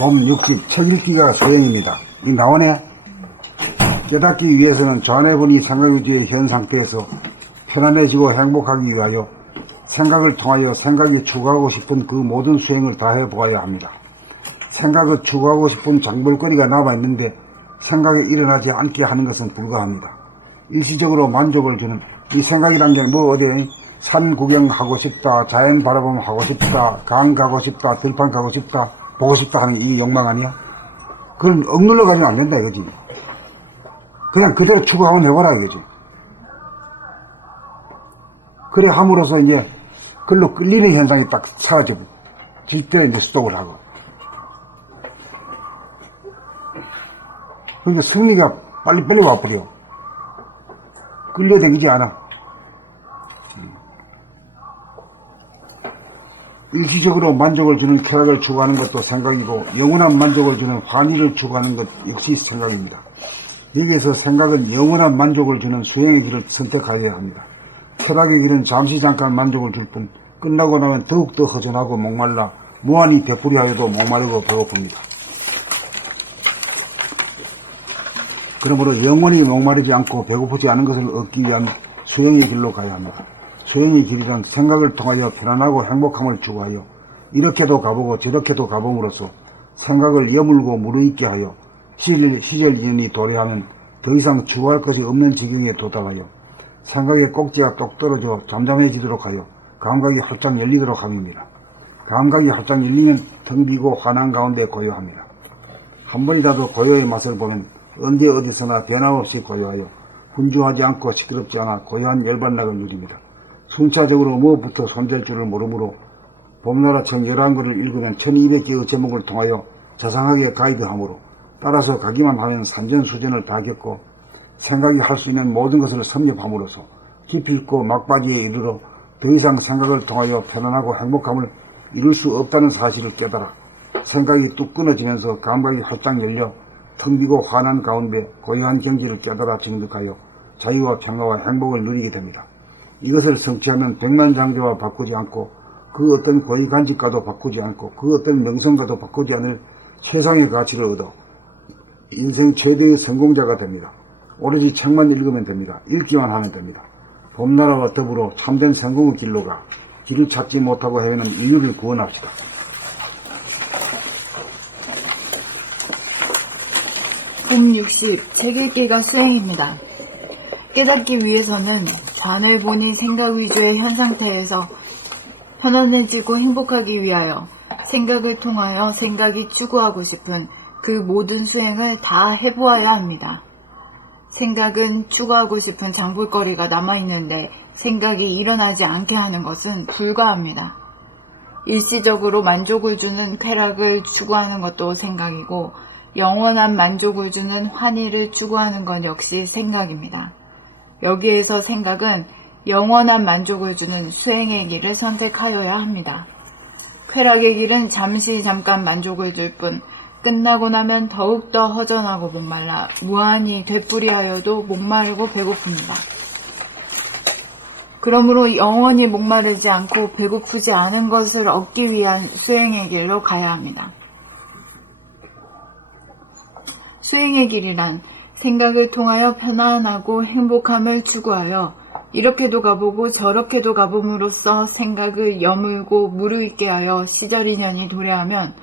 봄 60, 책 읽기가 수행입니다. 이 나오네? 깨닫기 위해서는 전해분이 생각위주의 현 상태에서 편안해지고 행복하기 위하여 생각을 통하여 생각이 추구하고 싶은 그 모든 수행을 다 해보아야 합니다. 생각을 추구하고 싶은 장볼거리가 남아있는데 생각이 일어나지 않게 하는 것은 불가합니다. 일시적으로 만족을 주는 이 생각이란 게 뭐 어디 산 구경하고 싶다, 자연 바라보면 하고 싶다, 강 가고 싶다, 들판 가고 싶다, 보고 싶다 하는 이 욕망 아니야? 그걸 억눌러 가지면 안 된다 이거지. 그냥 그대로 추구하면 해봐라 이거지. 그래 함으로써 이제 글로 끌리는 현상이 딱 사라지고 질때 이제 스톱을 하고. 그러니까 승리가 빨리빨리 와버려. 끌려다니지 않아. 일시적으로 만족을 주는 쾌락을 추구하는 것도 생각이고 영원한 만족을 주는 환희를 추구하는 것 역시 생각입니다. 여기에서 생각은 영원한 만족을 주는 수행의 길을 선택하여야 합니다. 쾌락의 길은 잠시 잠깐 만족을 줄 뿐 끝나고 나면 더욱더 허전하고 목말라 무한히 되풀이하여도 목마르고 배고픕니다. 그러므로 영원히 목마르지 않고 배고프지 않은 것을 얻기 위한 수행의 길로 가야 합니다. 수행의 길이란 생각을 통하여 편안하고 행복함을 추구하여 이렇게도 가보고 저렇게도 가봄으로써 생각을 여물고 무르익게 하여 시절인연이 도래하면 더 이상 추구할 것이 없는 지경에 도달하여 생각의 꼭지가 똑 떨어져 잠잠해지도록 하여 감각이 활짝 열리도록 합니다. 감각이 활짝 열리면 텅 비고 환한 가운데 고요합니다. 한 번이라도 고요의 맛을 보면 언제 어디서나 변함없이 고요하여 분주하지 않고 시끄럽지 않아 고요한 열반락을 누립니다. 순차적으로 무엇부터 손댈 줄을 모르므로 봄나라책 11권을 읽으면 1200개의 제목을 통하여 자상하게 가이드하므로 따라서 가기만 하면 산전수전을 다 겪고 생각이 할 수 있는 모든 것을 섭렵함으로써 기필코 막바지에 이르러 더 이상 생각을 통하여 편안하고 행복함을 이룰 수 없다는 사실을 깨달아 생각이 뚝 끊어지면서 감각이 활짝 열려 텅 비고 환한 가운데 고요한 경지를 깨달아 증득하여 자유와 평화와 행복을 누리게 됩니다. 이것을 성취하면 백만장자와 바꾸지 않고 그 어떤 고위 간직과도 바꾸지 않고 그 어떤 명성과도 바꾸지 않을 최상의 가치를 얻어 인생 최대의 성공자가 됩니다. 오로지 책만 읽으면 됩니다. 읽기만 하면 됩니다. 봄나라와 더불어 참된 성공의 길로 가 길을 찾지 못하고 헤매는 인류를 구원합시다. 봄 60, 책 읽기가 수행입니다. 깨닫기 위해서는 관을보니 생각 위주의 현 상태에서 편안해지고 행복하기 위하여 생각을 통하여 생각이 추구하고 싶은 그 모든 수행을 다 해보아야 합니다. 생각은 추구하고 싶은 장볼거리가 남아있는데 생각이 일어나지 않게 하는 것은 불가합니다. 일시적으로 만족을 주는 쾌락을 추구하는 것도 생각이고 영원한 만족을 주는 환희를 추구하는 것 역시 생각입니다. 여기에서 생각은 영원한 만족을 주는 수행의 길을 선택하여야 합니다. 쾌락의 길은 잠시 잠깐 만족을 줄 뿐 끝나고 나면 더욱더 허전하고 목말라 무한히 되풀이하여도 목마르고 배고픕니다. 그러므로 영원히 목마르지 않고 배고프지 않은 것을 얻기 위한 수행의 길로 가야 합니다. 수행의 길이란 생각을 통하여 편안하고 행복함을 추구하여 이렇게도 가보고 저렇게도 가봄으로써 생각을 여물고 무르익게 하여 시절인연이 도래하면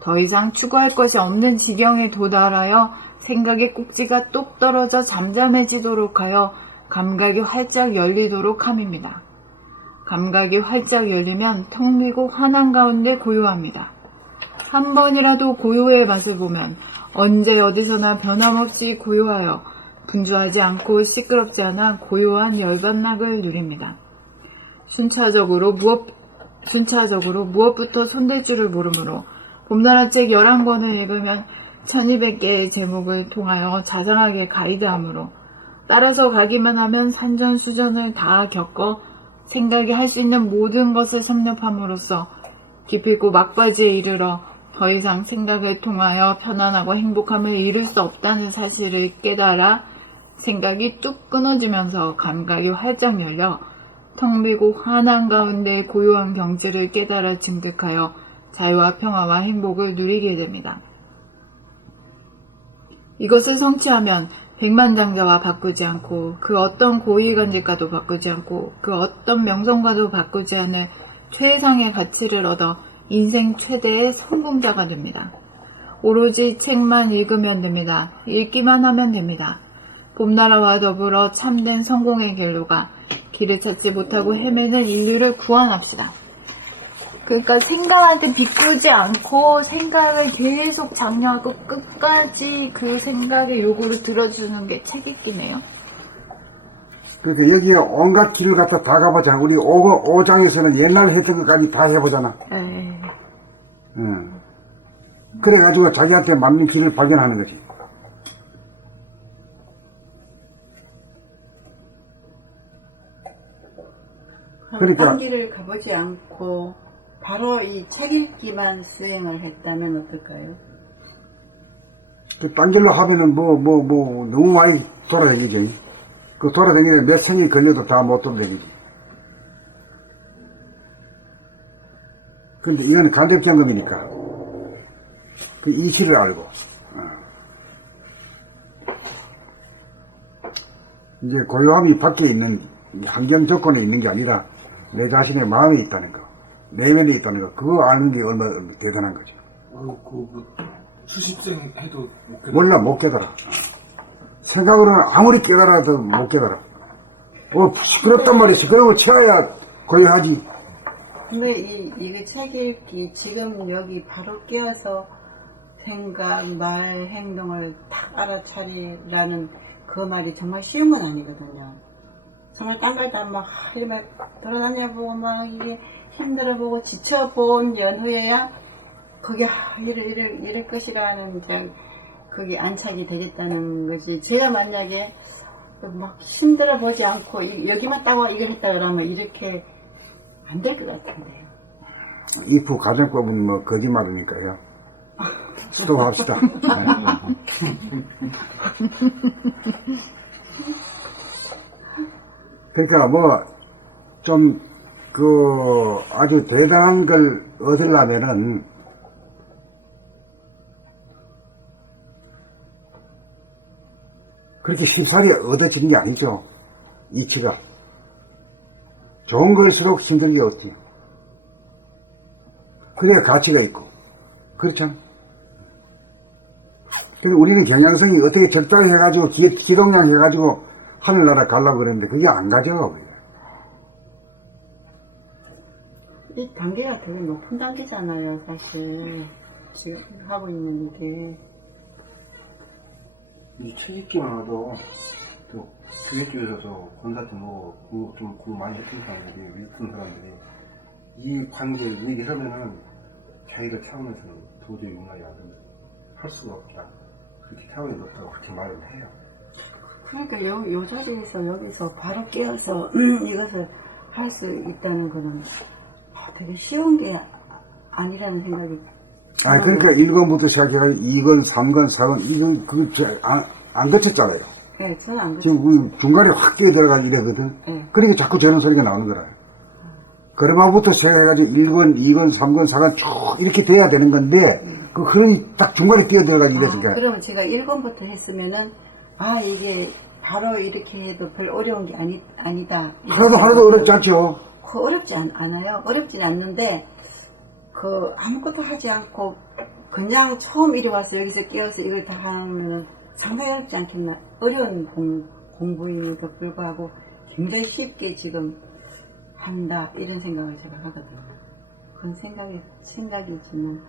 더 이상 추구할 것이 없는 지경에 도달하여 생각의 꼭지가 똑 떨어져 잠잠해지도록 하여 감각이 활짝 열리도록 함입니다. 감각이 활짝 열리면 텅 비고 환한 가운데 고요합니다. 한 번이라도 고요의 맛을 보면 언제 어디서나 변함없이 고요하여 분주하지 않고 시끄럽지 않아 고요한 열반락을 누립니다. 순차적으로 무엇부터 손댈 줄을 모르므로 봄나라책 11권을 읽으면 1200개의 제목을 통하여 자상하게 가이드하므로 따라서 가기만 하면 산전수전을 다 겪어 생각이 할 수 있는 모든 것을 섭렵함으로써 기필코 막바지에 이르러 더 이상 생각을 통하여 편안하고 행복함을 이룰 수 없다는 사실을 깨달아 생각이 뚝 끊어지면서 감각이 활짝 열려 텅 비고 환한 가운데 고요한 경지를 깨달아 증득하여 자유와 평화와 행복을 누리게 됩니다. 이것을 성취하면 백만장자와 바꾸지 않고 그 어떤 고위관직과도 바꾸지 않고 그 어떤 명성과도 바꾸지 않을 최상의 가치를 얻어 인생 최대의 성공자가 됩니다. 오로지 책만 읽으면 됩니다. 읽기만 하면 됩니다. 봄나라와 더불어 참된 성공의 길로가 길을 찾지 못하고 헤매는 인류를 구원합시다. 그러니까 생각한테 비꼬지 않고 생각을 계속 장려하고 끝까지 그 생각의 요구를 들어주는 게 책 읽기네요. 그러니까 여기에 온갖 길을 갖다 다 가보자. 우리 5장에서는 옛날 했던 것까지 다 해보잖아. 네. 그래가지고 자기한테 맞는 길을 발견하는 거지. 그러니까 딴 길을 가보지 않고 바로 이 책 읽기만 수행을 했다면 어떨까요? 그 딴 길로 하면은 너무 많이 돌아다니지. 그 돌아다니는데 몇 생이 걸려도 다 못 돌아다니지. 근데 이건 간접점검이니까 그 이치를 알고 이제 고요함이 밖에 있는 환경 조건에 있는 게 아니라 내 자신의 마음에 있다는 거, 내면에 있다는 거, 그거 아는 게 얼마나 대단한 거죠. 수십생 해도 몰라, 못 깨달아. 생각으로는 아무리 깨달아도 못 깨달아. 시끄럽단 말이야. 시끄러움을 채워야 고요하지. 근데 이게 책 읽기 지금 여기 바로 깨어서 생각, 말, 행동을 딱 알아차리라는 그 말이 정말 쉬운 건 아니거든요. 정말 딴 걸 다 막 이렇게 돌아다녀보고 막 이게 힘들어보고 지쳐본 연후에야 그게 이럴 것이라는 이제 그게 안착이 되겠다는 거지. 제가 만약에 막 힘들어 보지 않고 여기만 따고 이걸 했다 그러면 이렇게 안 될 것 같은데요. 이프 가정법은 거짓말이니까요. 스톱합시다. 그러니까 아주 대단한 걸 얻으려면은 그렇게 쉽사리 얻어지는 게 아니죠. 이치가. 좋은 걸수록 힘든 게 없지. 그래야 가치가 있고. 그렇잖아. 그리고 우리는 경향성이 어떻게 적당히 해가지고, 기동량 해가지고, 하늘나라 가려고 그랬는데, 그게 안 가죠. 이 단계가 되게 높은 단계잖아요, 사실. 지금 하고 있는 게. 이 책 읽기만 해도 또 교회 쪽에서도 권사 때 공부 많이 했던 사람들이 읽던 사람들이 이 관계를 얘기하면은 자기가 차원에서는 도저히 문화에 할 수가 없다. 그렇게 차원이 높다고 그렇게 말을 해요. 그러니까 요 자리에서 여기서 바로 깨어서 이것을 할 수 있다는 거는 되게 쉬운 게 아니라는 생각이. 그러니까 1권부터 시작해가지고 2권, 3권, 4권, 안 거쳤잖아요. 네, 저는 안 지금 중간에 확 끼어들어가지고 이래거든. 네. 그러니까 자꾸 저런 소리가 나오는 거라. 그러마부터 시작해가지고 1권, 2권, 3권, 4권 쭉 이렇게 돼야 되는 건데, 그 흐름이 딱 중간에 끼어들어가지고 이러니까. 그러면 제가 1권부터 했으면은, 이게 바로 이렇게 해도 별 어려운 게 아니다. 하나도 어렵지 않죠. 어렵지 않아요. 어렵진 않는데, 아무것도 하지 않고, 그냥 처음 이리 와서 여기서 깨어서 이걸 다 하면 상당히 어렵지 않겠나. 어려운 공부임에도 불구하고 굉장히 쉽게 지금 한다. 이런 생각을 제가 하거든요. 그런 생각이지만.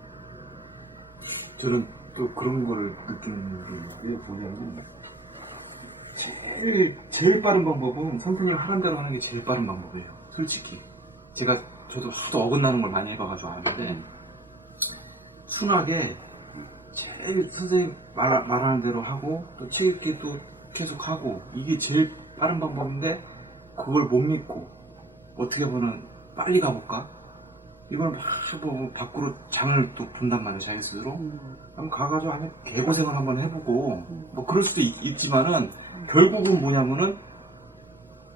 저는 또 그런 거를 느끼는 게 뭐냐면 제일 빠른 방법은 선생님 하는 대로 하는 게 제일 빠른 방법이에요. 솔직히 저도 하도 어긋나는 걸 많이 해봐가지고 아는데 순하게 제일 선생님 말하는 대로 하고 또 책 읽기도 계속 하고 이게 제일 빠른 방법인데 그걸 못 믿고 어떻게 보면 빨리 가볼까? 이걸 막 밖으로 장을 또 본단 말이에요, 자기 스스로. 그럼 가가지고 한번 개고생을 한번 해보고 뭐 그럴 수도 있지만은 결국은 뭐냐면은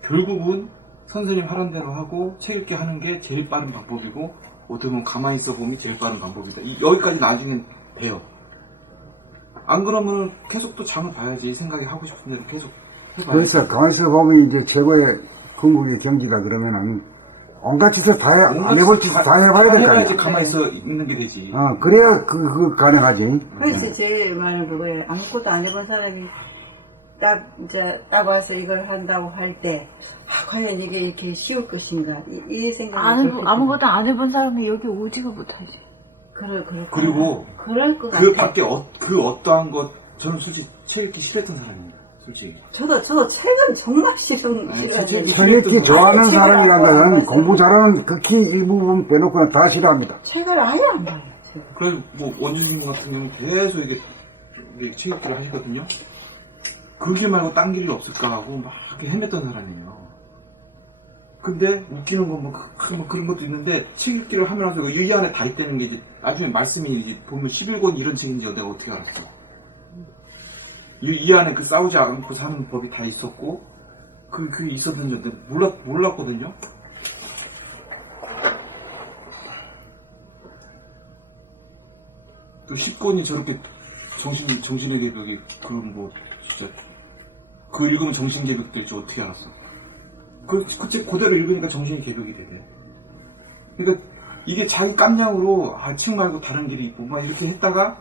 결국은 선생님 하란 대로 하고 책 읽기 하는 게 제일 빠른 방법이고 어떻게 보면 가만히 있어 보면 제일 빠른 방법이다. 여기까지 나중엔 돼요. 안 그러면 계속 또 장을 봐야지. 생각이 하고 싶은 대로 계속 해봐야지. 그러니까 가만히 있어 보면 이제 최고의 궁극의 경지다 그러면은 온갖 짓을 다 해, 안 해볼 짓을 다 해봐야 될 거 해봐야지 아니야. 가만히 있어 있는 게 되지. 그래야 그거 가능하지. 그래서 제 말은 그거예요. 아무것도 안 해본 사람이 딱 와서 이걸 한다고 할 때, 과연 이게 이렇게 쉬울 것인가? 이 생각이 아무것도 안 해본 사람이 여기 오지가 못하지. 그리고 그럴 것 그 같아요. 밖에 그 어떠한 것 저는 솔직히 책 읽기 싫었던 사람입니다. 솔직히. 저도 책은 정말 싫어요. 책 읽기 좋아하는 아니, 책을 사람이란 안 것은 좋아해요. 공부 잘하는 극히 일부분 빼놓고는 다 싫어합니다. 책을 아예 안 봐요. 제가. 그래서 뭐 원주민 같은 경우는 계속 이게 책 읽기를 하시거든요. 그 길 말고 딴 길이 없을까 하고 막 이렇게 헤맸던 사람이에요. 근데 웃기는 건 뭐 그런 것도 있는데 책 읽기를 하면서 이 안에 다 있다는 게 이제 나중에 말씀이 이제 보면 11권 이런 책인지 내가 어떻게 알았어. 이 안에 그 싸우지 않고 사는 법이 다 있었고 그게 있었는지 내가 몰랐거든요. 또 10권이 저렇게 정신의 개벽이 그런 뭐 진짜 그거 읽으면 정신 개벽 될 줄 어떻게 알았어? 그 책 그대로 읽으니까 정신이 개벽이 되대. 그러니까 이게 자기 깜냥으로 책 말고 다른 길이 있고 막 이렇게 했다가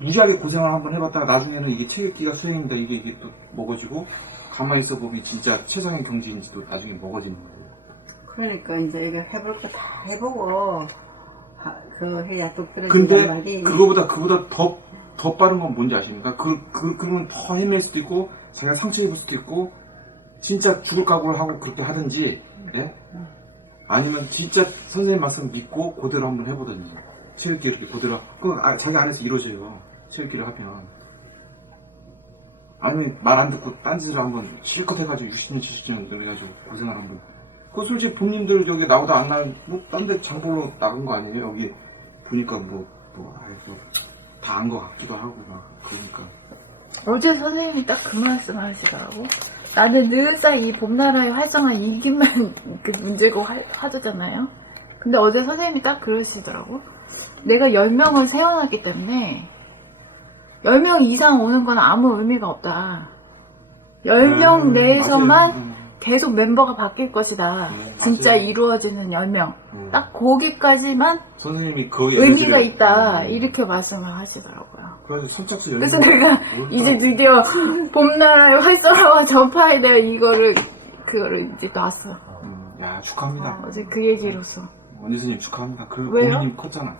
무지하게 고생을 한번 해봤다가 나중에는 이게 책 읽기가 수행이다 이게 또 먹어지고 가만히 있어 보면 진짜 최상의 경지인지도 나중에 먹어지는 거예요. 그러니까 이제 이게 해볼 거 다 해보고 그 해야 또 그래. 근데 말이 그거보다 더 빠른 건 뭔지 아십니까? 그러면 더 헤맬 수도 있고 자기가 상처 입을 수도 있고 진짜 죽을 각오를 하고 그렇게 하든지 예? 아니면 진짜 선생님 말씀 믿고 그대로 한번 해보든지 책 읽기 이렇게 그대로 그건 자기 안에서 이루어져요. 책 읽기를 하면 아니면 말 안 듣고 딴짓을 한번 실컷 해가지고 60년 70년 해가지고 고생을 한번 그 솔직히 본인들 여기 나보다 안 나은 딴 데 장보러 나간 거 아니에요? 여기 보니까 다 안 거 같기도 하고 막 그러니까 어제 선생님이 딱 그 말씀 하시더라고. 나는 늘상 이 봄나라의 활성화 이기만 그 문제고 하잖아요. 근데 어제 선생님이 딱 그러시더라고. 내가 10명을 세워놨기 때문에 10명 이상 오는 건 아무 의미가 없다. 10명 내에서만 맞아요. 계속 멤버가 바뀔 것이다. 진짜 맞아요. 이루어지는 10명. 딱 거기까지만 선생님이 거의 의미가 있다. 이렇게 말씀을 하시더라고요. 그래서 선착순 그래서 내가 이제 드디어 봄나라의 활성화와 전파에 대한 그거를 이제 놨어. 야 축하합니다. 어제 그 얘기로서. 원재 선생님 축하합니다. 그 왜요? 고민이 컸잖아.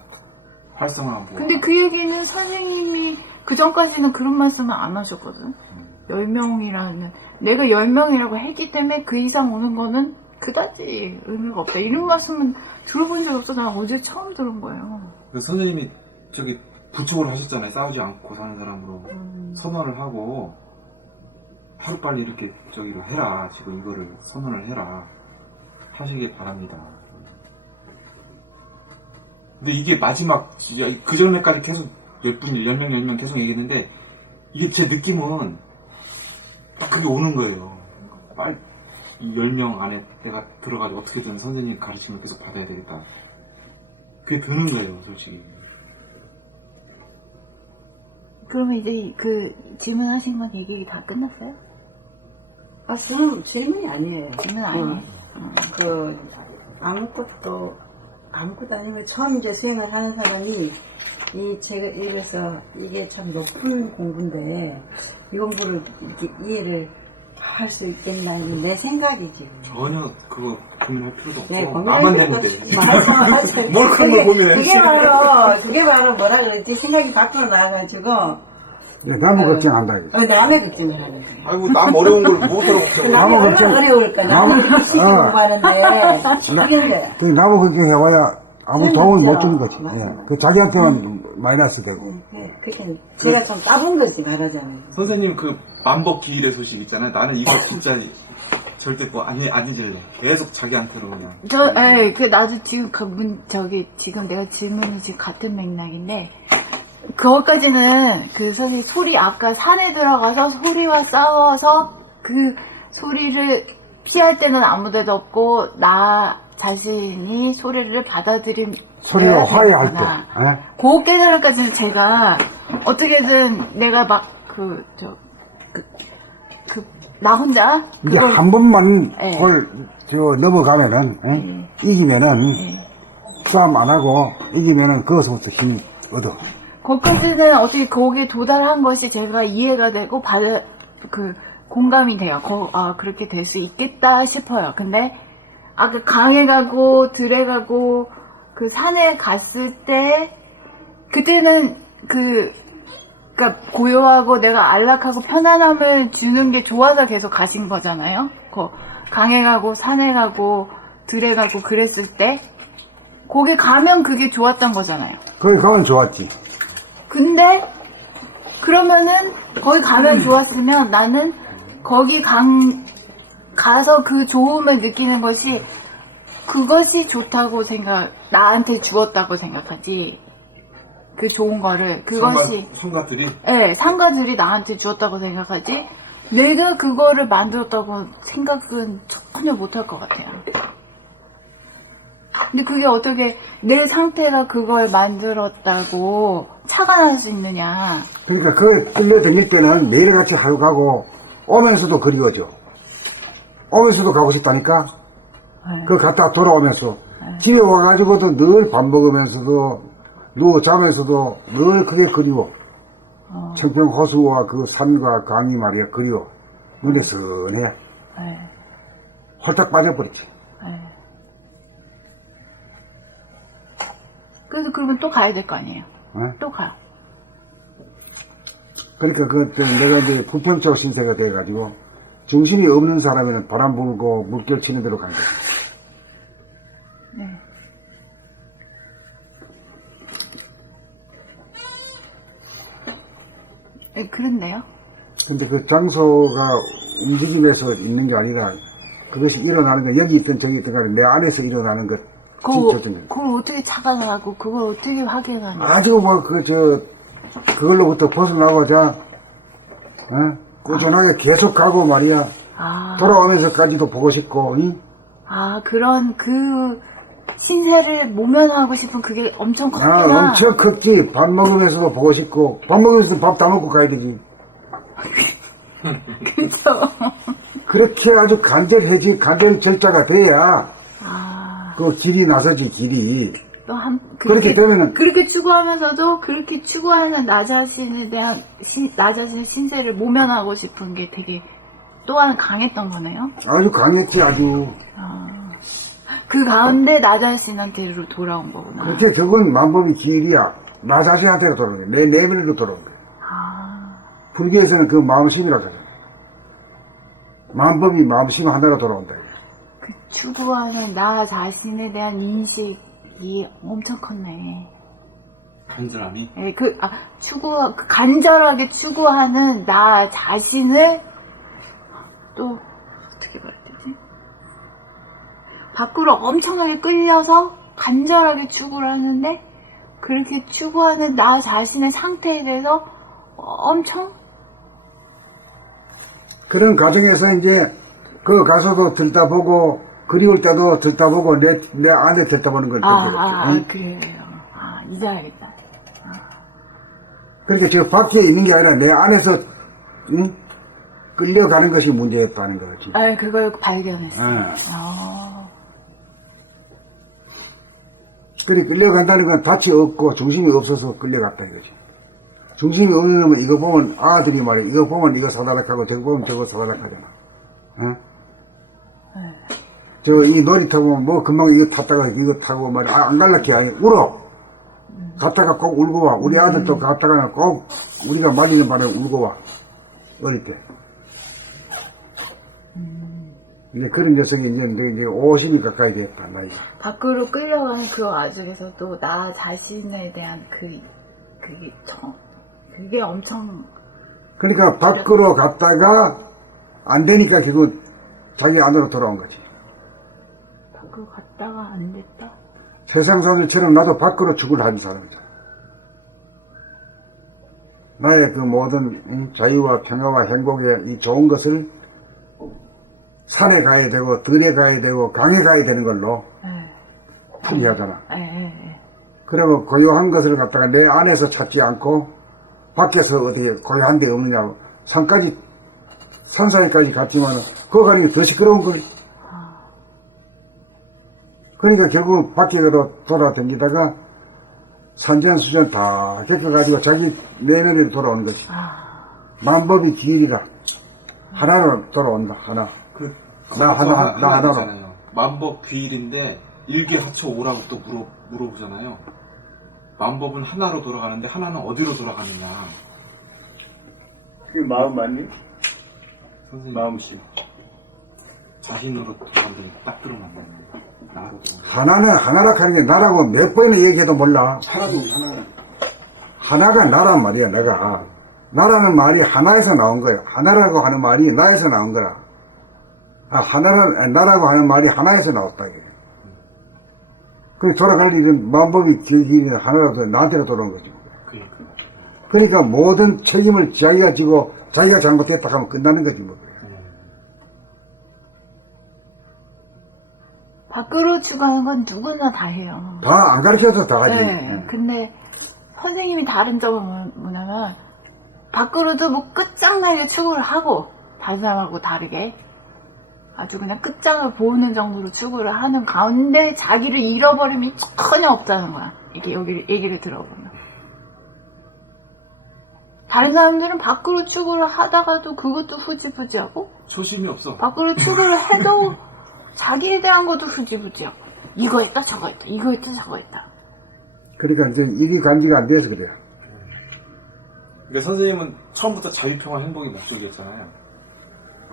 활성화 뭐. 근데 그 얘기는 선생님이 그 전까지는 그런 말씀을 안 하셨거든. 10명이라는 내가 10명이라고 했기 때문에 그 이상 오는 거는 그다지 의미가 없다. 이런 말씀은 들어본 적 없어. 나 어제 처음 들은 거예요. 그 선생님이 저기 부축을 하셨잖아요. 싸우지 않고 사는 사람으로 선언을 하고 하루빨리 이렇게 저기로 해라. 지금 이거를 선언을 해라. 하시길 바랍니다. 근데 이게 마지막 진짜 그 전에까지 계속 10명 계속 얘기했는데 이게 제 느낌은 딱 그게 오는 거예요. 빨리 이 10명 안에 내가 들어가지고 어떻게든 선생님 가르침을 계속 받아야 되겠다. 그게 드는 거예요, 솔직히. 그러면 이제 그 질문하신 건 얘기 다 끝났어요? 질문이 아니에요. 질문 아니에요. 아무것도 아니고 처음 이제 수행을 하는 사람이 이 책을 읽어서 이게 참 높은 공부인데 이 공부를 이렇게 이해를 할 수 있겠나 이건 내 생각이지. 전혀 그거 고민할 필요도 없고 네, 나만 되는데 맞아. 뭘 그런 걸 고민해. 그게 바로 뭐라 그랬지? 생각이 밖으로 나와가지고 나무 걱정한다. 이거. 남의 걱정을 하는 거예요. 아이고 남 어려운 걸 못하러 걱정. 나무 걱정. 어려울까? 남의 걱정하는데 이게 거야. 그 나무 걱정해봐야 아무 도움을 맞죠. 못 주는 거지. 맞아. 예. 그 자기한테만 마이너스 되고. 그게 제가 좀 까본 거지 말하자면. 선생님 그 만법 기일의 소식 있잖아요. 나는 이거 진짜 절대 뭐 안 잊을래. 계속 자기한테로 그냥. 나도 지금 지금 내가 질문이 지금 같은 맥락인데, 그것까지는 그 선생님 소리 아까 산에 들어가서 소리와 싸워서 그 소리를 피할 때는 아무 데도 없고 자신이 소리를 받아들인 소리가 화해할 때. 예? 그 깨달음까지는 제가 어떻게든 내가 막 나 혼자 이제 그걸 한 번만 예. 넘어가면은, 이기면은, 싸움 안 하고, 이기면은, 그것부터 힘이 얻어. 거기까지는 어떻게 거기에 도달한 것이 제가 이해가 되고 공감이 돼요. 그렇게 될 수 있겠다 싶어요. 근데 그 강에 가고 들에 가고 그 산에 갔을 때 그때는 그러니까 고요하고 내가 안락하고 편안함을 주는 게 좋아서 계속 가신 거잖아요. 강에 가고 산에 가고 들에 가고 그랬을 때 거기 가면 그게 좋았던 거잖아요. 거기 가면 좋았지. 근데 그러면은 거기 가면 좋았으면 나는 거기 가서 그 좋음을 느끼는 것이 그것이 좋다고 나한테 주었다고 생각하지. 그 좋은 거를 그것이 성가들이 상가들이 나한테 주었다고 생각하지. 내가 그거를 만들었다고 생각은 전혀 못할 것 같아요. 근데 그게 어떻게 내 상태가 그걸 만들었다고 착안할 수 있느냐. 그러니까 그 끌려다닐 때는 매일같이 하루 가고 오면서도 그리워져. 오면서도 가고 싶다니까. 그 갔다 돌아오면서 집에 와가지고도 늘 밥 먹으면서도 누워 자면서도 늘 그게 그리워. 청평 호수와 그 산과 강이 말이야 그리워. 눈에 선해. 홀딱 빠져버리지. 그래서 그러면 또 가야 될 거 아니에요. 어? 또 가요. 그러니까 내가 이제 부평초 신세가 돼가지고 중심이 없는 사람에는 바람 불고 물결 치는 대로 가야 돼. 네. 네, 그런데요. 근데 그 장소가 움직임에서 있는 게 아니라 그것이 일어나는 거 여기 있든 저기 있든 간에 내 안에서 일어나는 것. 그걸 어떻게 착안하고 그걸 어떻게 확인하냐. 아주 그걸로부터 벗어나고자 꾸준하게 계속 가고 말이야. 돌아오면서까지도 보고 싶고. 그런 그 신세를 모면하고 싶은 그게 엄청 컸구나. 엄청 컸지. 밥 먹으면서도 보고 싶고 밥 먹으면서도 밥 다 먹고 가야 되지. 그렇죠. 그렇게 아주 간절 절자가 돼야 그 길이 나서지 길이. 그렇게 되면은 그렇게 추구하면서도 그렇게 추구하는 나 자신에 대한 나 자신의 신세를 모면하고 싶은 게 되게 또한 강했던 거네요. 아주 강했지 아주. 그 가운데 나 자신한테로 돌아온 거구나. 그렇게 그건 만법의 길이야. 나 자신한테로 돌아오는 거야. 내 내면으로 돌아오는 거야. 불교에서는 그 마음심이라고 하잖아. 만법이 마음심 하나로 돌아온다. 그 추구하는 나 자신에 대한 인식이 엄청 컸네. 간절함이? 네, 간절하게 추구하는 나 자신을 또 어떻게 말해야 되지? 밖으로 엄청나게 끌려서 간절하게 추구를 하는데 그렇게 추구하는 나 자신의 상태에 대해서 엄청 그런 과정에서 이제 그 가서도 들다보고 그리울 때도 들다보고 내 안에 들다보는 걸 들다보고. 그래요. 이제 알겠다. 그러니까 저 밖에 있는 게 아니라 내 안에서 끌려가는 것이 문제였다는 거지. 그걸 발견했어요. 그리 끌려간다는 건 닻이 없고 중심이 없어서 끌려갔다는 거지. 중심이 없는 놈은 이거 보면 아들이 말이야. 이거 보면 이거 사다락하고 저거 보면 저거 사다락하잖아. 이 놀이터 보면 뭐 금방 이거 탔다가 이거 타고 말이야. 안 갈라게 아니 울어. 갔다가 꼭 울고 와. 우리 아들도 갔다가 꼭 우리가 말리는 바람에 울고 와. 어릴 때. 이제 그런 녀석이 이제 50이 가까이 됐다, 나이가. 밖으로 끌려가는 그 와중에서도 나 자신에 대한 그게 엄청. 그러니까 밖으로 갔다가 안 되니까 결국 자기 안으로 돌아온 거지. 밖으로 갔다가 안 됐다? 세상 사람들처럼 나도 밖으로 죽으려 사람이다. 나의 그 모든 자유와 평화와 행복의 이 좋은 것을 산에 가야 되고 들에 가야 되고 강에 가야 되는 걸로 추리하잖아. 예. 그러면 고요한 것을 갖다가 내 안에서 찾지 않고 밖에서 어디에 고요한 데 없느냐고 산사이까지 갔지만 그거 가니까 더 시끄러운 걸. 그러니까 결국 밖으로 돌아다니다가 산전수전 다 겪어가지고 자기 내면으로 돌아오는 것이. 만법이 기일이라. 하나로 돌아온다, 하나. 나 하나로. 있잖아요. 만법 귀일인데 일기하초5라고 또 물어보잖아요. 만법은 하나로 돌아가는데 하나는 어디로 돌아가느냐. 그게 마음 맞니? 선생님 마음씨. 자신으로 돌아간다니 딱 들어맞는 나로 돌아간다. 하나는 하나라 하는 게 나라고 몇 번이나 얘기해도 몰라. 하나도 하나. 하나가 나란 말이야, 내가. 나라는 말이 하나에서 나온 거야. 하나라고 하는 말이 나에서 나온 거라. 나라고 하는 말이 하나에서 나왔다. 이게. 그 돌아갈 일은 만법이 기일이 하나라도 나한테로 돌아온 거죠. 그러니까 모든 책임을 자기가 지고 자기가 잘못했다 하면 끝나는 거지 뭐. 밖으로 추구하는 건 누구나 다 해요. 다 안 가르쳐서 다 하지. 네. 근데 선생님이 다른 점은 뭐냐면 밖으로도 뭐 끝장나게 추구를 하고 다른 사람하고 다르게 아주 그냥 끝장을 보는 정도로 추구를 하는 가운데 자기를 잃어버림이 전혀 없다는 거야. 이게 얘기를 들어보면. 다른 사람들은 밖으로 추구를 하다가도 그것도 흐지부지하고 초심이 없어. 밖으로 추구를 해도 자기에 대한 것도 흐지부지하고 이거 했다 저거 했다 이거 했다 저거 했다. 그러니까 이제 일이 관리가 안 돼서 그래요. 그러니까 선생님은 처음부터 자유평화 행복이 목적이었잖아요.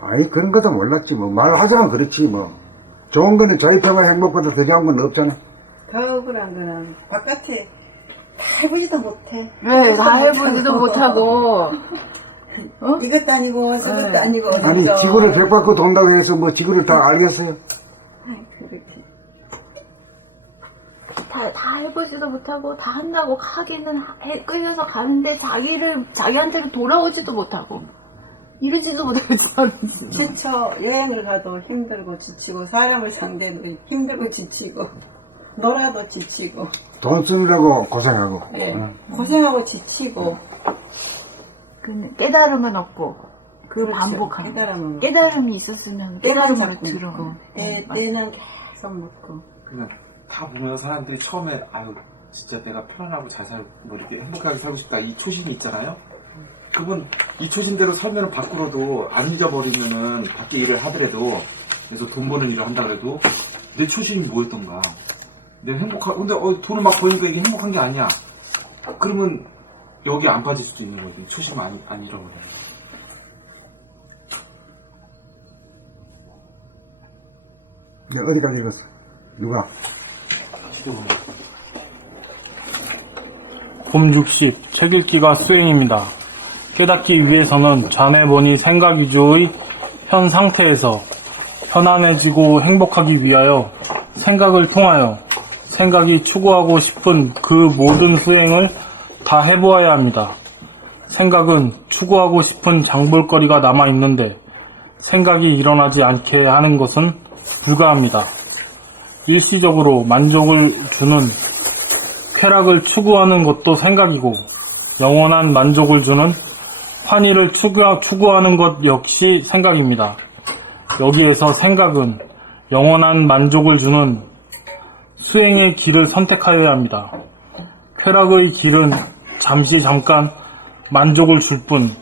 아니 그런 것도 몰랐지 뭐. 말하자면 그렇지 뭐. 좋은 거는 자유평화 행복보다 더 좋은 건 없잖아. 더 억울한 거는 바깥에 다 해보지도 못해. 네, 다 해보지도 못하고 이것도 아니고 저것도 아니고 아니 어디서. 지구를 백 바퀴 돈다고 해서 뭐 지구를 다 알겠어요? 그렇게. 다 해보지도 못하고 다 한다고 하기는 끌려서 가는데 자기한테는 돌아오지도 못하고 이러지도 못하고 저러지도. 지쳐 여행을 가도 힘들고 지치고 사람을 상대도 힘들고 지치고 놀아도 지치고 돈 쓰느라고 고생하고. 예. 응. 고생하고 지치고 깨달음은 없고 그 그렇죠. 반복하는 깨달음이 있었으면 때만 깨달음으로 자꾸 들어. 묻고 때는 계속 묻고 그냥 다 보면 사람들이 처음에 아유 진짜 내가 편안하고 잘 살고 뭐 이렇게 행복하게 살고 싶다 이 초심이 있잖아요. 그분 이 초심대로 살면 밖으로도 안 잊어버리면은 밖에 일을 하더라도 그래서 돈 버는 일을 한다 그래도 내 초심이 뭐였던가 내가 근데 돈을 막 버니까 이게 행복한 게 아니야. 그러면 여기 안 빠질 수도 있는 거지. 초심 안 잃어버려. 어디까지 읽었어? 누가? 곰 60. 책 읽기가 수행입니다. 깨닫기 위해서는 좌뇌본이 생각 위주의 현 상태에서 편안해지고 행복하기 위하여 생각을 통하여 생각이 추구하고 싶은 그 모든 수행을 다 해보아야 합니다. 생각은 추구하고 싶은 장볼거리가 남아있는데 생각이 일어나지 않게 하는 것은 불가합니다. 일시적으로 만족을 주는 쾌락을 추구하는 것도 생각이고 영원한 만족을 주는 환희를 추구하는 것 역시 생각입니다. 여기에서 생각은 영원한 만족을 주는 수행의 길을 선택하여야 합니다. 쾌락의 길은 잠깐 만족을 줄 뿐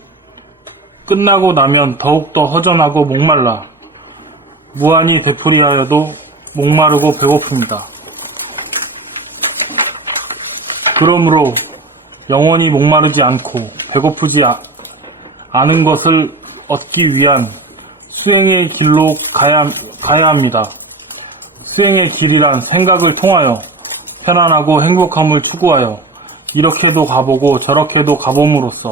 끝나고 나면 더욱더 허전하고 목말라 무한히 되풀이하여도 목마르고 배고픕니다. 그러므로 영원히 목마르지 않고 배고프지 않은 것을 얻기 위한 수행의 길로 가야 합니다. 수행의 길이란 생각을 통하여 편안하고 행복함을 추구하여 이렇게도 가보고 저렇게도 가봄으로써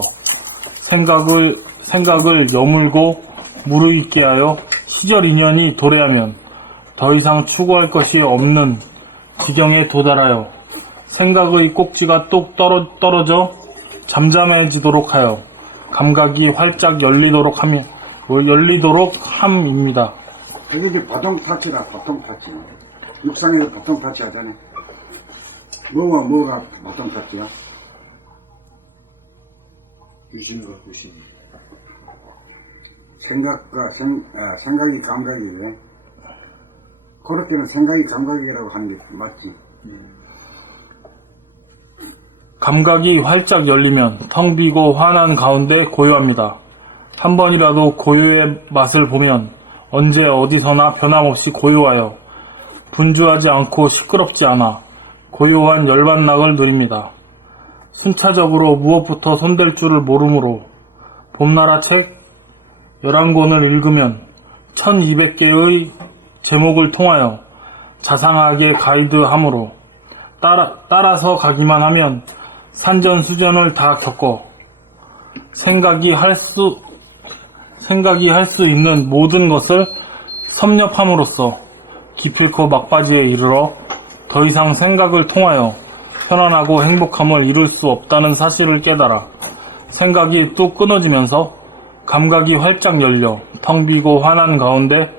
생각을 여물고 무르익게 하여 시절 인연이 도래하면 더 이상 추구할 것이 없는 지경에 도달하여 생각의 꼭지가 뚝 떨어져 잠잠해지도록 하여 감각이 활짝 열리도록 함입니다. 이게 이제 바통 타치라, 바통 타치. 육상에서 바통 타치 하잖아. 뭐가 어떤 파티야? 유신과 유신. 생각이 감각이래. 그렇게는 생각이 감각이라고 하는 게 맞지. 감각이 활짝 열리면 텅 비고 환한 가운데 고요합니다. 한 번이라도 고요의 맛을 보면 언제 어디서나 변함없이 고요하여 분주하지 않고 시끄럽지 않아 고요한 열반락을 누립니다. 순차적으로 무엇부터 손댈 줄을 모르므로 봄나라 책 11권을 읽으면 1200개의 제목을 통하여 자상하게 가이드하므로 따라서 가기만 하면 산전수전을 다 겪어 생각이 할 수 있는 모든 것을 섭렵함으로써 기필코 막바지에 이르러 더 이상 생각을 통하여 편안하고 행복함을 이룰 수 없다는 사실을 깨달아 생각이 뚝 끊어지면서 감각이 활짝 열려 텅 비고 환한 가운데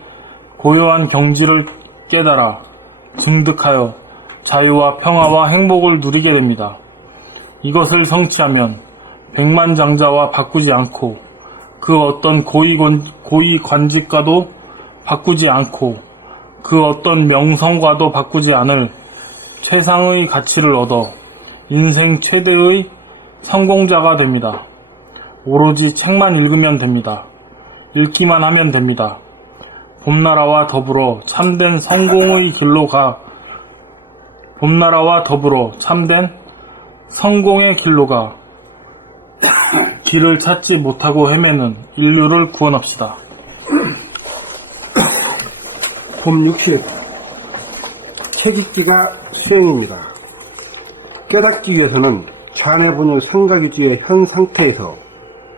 고요한 경지를 깨달아 증득하여 자유와 평화와 행복을 누리게 됩니다. 이것을 성취하면 백만장자와 바꾸지 않고 그 어떤 고위관직과도 바꾸지 않고 그 어떤 명성과도 바꾸지 않을 최상의 가치를 얻어 인생 최대의 성공자가 됩니다. 오로지 책만 읽으면 됩니다. 읽기만 하면 됩니다. 봄나라와 더불어 참된 성공의 길로 봄나라와 더불어 참된 성공의 길로 가 길을 찾지 못하고 헤매는 인류를 구원합시다. 봄 60. 책 읽기가 수행입니다. 깨닫기 위해서는 좌뇌분유 생각위주의 현 상태에서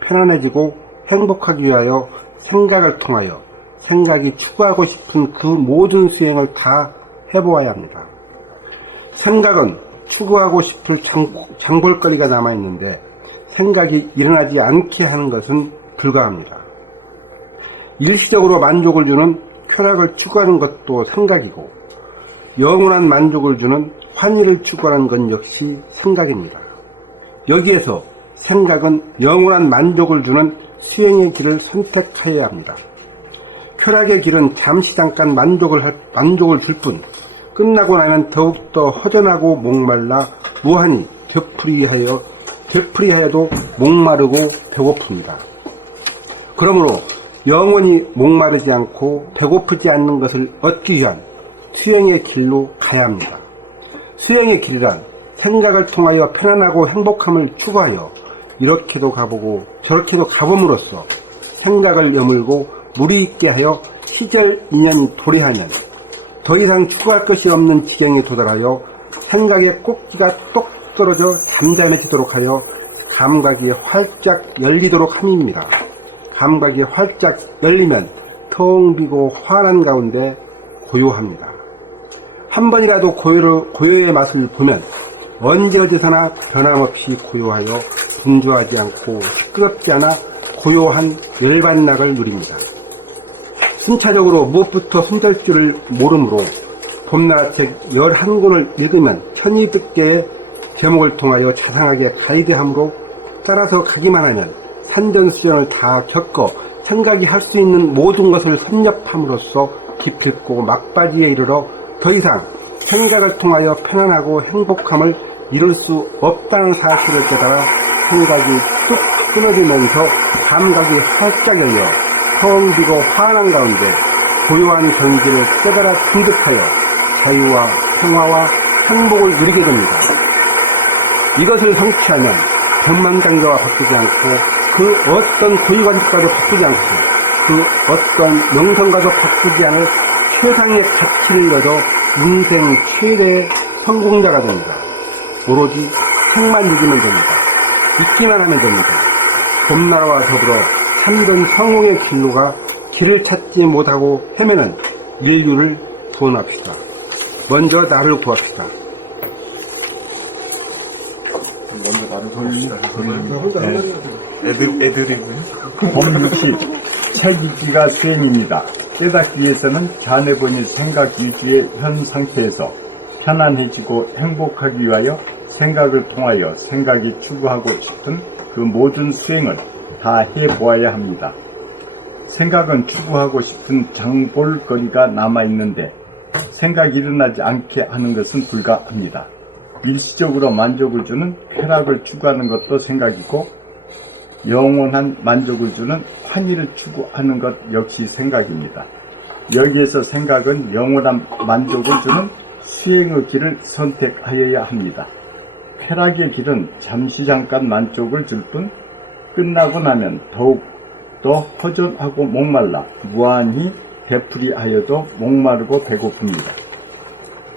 편안해지고 행복하기 위하여 생각을 통하여 생각이 추구하고 싶은 그 모든 수행을 다 해보아야 합니다. 생각은 추구하고 싶을 장볼거리가 남아있는데 생각이 일어나지 않게 하는 것은 불가합니다. 일시적으로 만족을 주는 쾌락을 추구하는 것도 생각이고 영원한 만족을 주는 환희를 추구하는 것 역시 생각입니다. 여기에서 생각은 영원한 만족을 주는 수행의 길을 선택하여야 합니다. 쾌락의 길은 잠시 잠깐 만족을 줄 뿐 끝나고 나면 더욱더 허전하고 목말라 무한히 되풀이하여도 목마르고 배고픕니다. 그러므로 영원히 목마르지 않고 배고프지 않는 것을 얻기 위한 수행의 길로 가야 합니다. 수행의 길이란 생각을 통하여 편안하고 행복함을 추구하여 이렇게도 가보고 저렇게도 가봄으로써 생각을 여물고 무리 있게 하여 시절 인연이 도래하면 더 이상 추구할 것이 없는 지경에 도달하여 생각의 꼭지가 똑 떨어져 잠잠해지도록 하여 감각이 활짝 열리도록 함입니다. 감각이 활짝 열리면 텅 비고 환한 가운데 고요합니다. 한 번이라도 고요의 맛을 보면 언제 어디서나 변함없이 고요하여 분주하지 않고 시끄럽지 않아 고요한 열반락을 누립니다. 순차적으로 무엇부터 손댈 줄을 모르므로 봄나라 책 11권을 읽으면 1200개의 제목을 통하여 자상하게 가이드함으로 따라서 가기만 하면 산전수전을 다 겪어 생각이 할 수 있는 모든 것을 섭렵함으로써 기필코 막바지에 이르러 더 이상 생각을 통하여 편안하고 행복함을 이룰 수 없다는 사실을 깨달아 생각이 뚝 끊어지면서 감각이 활짝 열려 텅 비고 환한 가운데 고요한 경지를 깨달아 진득하여 자유와 평화와 행복을 누리게 됩니다. 이것을 성취하면 백만장자와 바꾸지 않고 그 어떤 고위관직과도 바꾸지 않고 그 어떤 명성과도 바꾸지 않을 최상의 가치를 이뤄서 인생 최대의 성공자가 됩니다. 오로지 책만 읽으면 됩니다. 읽기만 하면 됩니다. 봄나라와 더불어 참된 성공의 길로가 길을 찾지 못하고 헤매는 인류를 구원합시다. 먼저 나를 구합시다. 애드리고요. 봄 60. 책 읽기가 수행입니다. 깨닫기 위해서는 자뇌본의 생각 위주의 현 상태에서 편안해지고 행복하기 위하여 생각을 통하여 생각이 추구하고 싶은 그 모든 수행을 다 해보아야 합니다. 생각은 추구하고 싶은 장볼거리가 남아있는데 생각이 일어나지 않게 하는 것은 불가합니다. 일시적으로 만족을 주는 쾌락을 추구하는 것도 생각이고 영원한 만족을 주는 환희를 추구하는 것 역시 생각입니다. 여기에서 생각은 영원한 만족을 주는 수행의 길을 선택하여야 합니다. 쾌락의 길은 잠시 잠깐 만족을 줄 뿐 끝나고 나면 더욱 더 허전하고 목말라 무한히 되풀이하여도 목마르고 배고픕니다.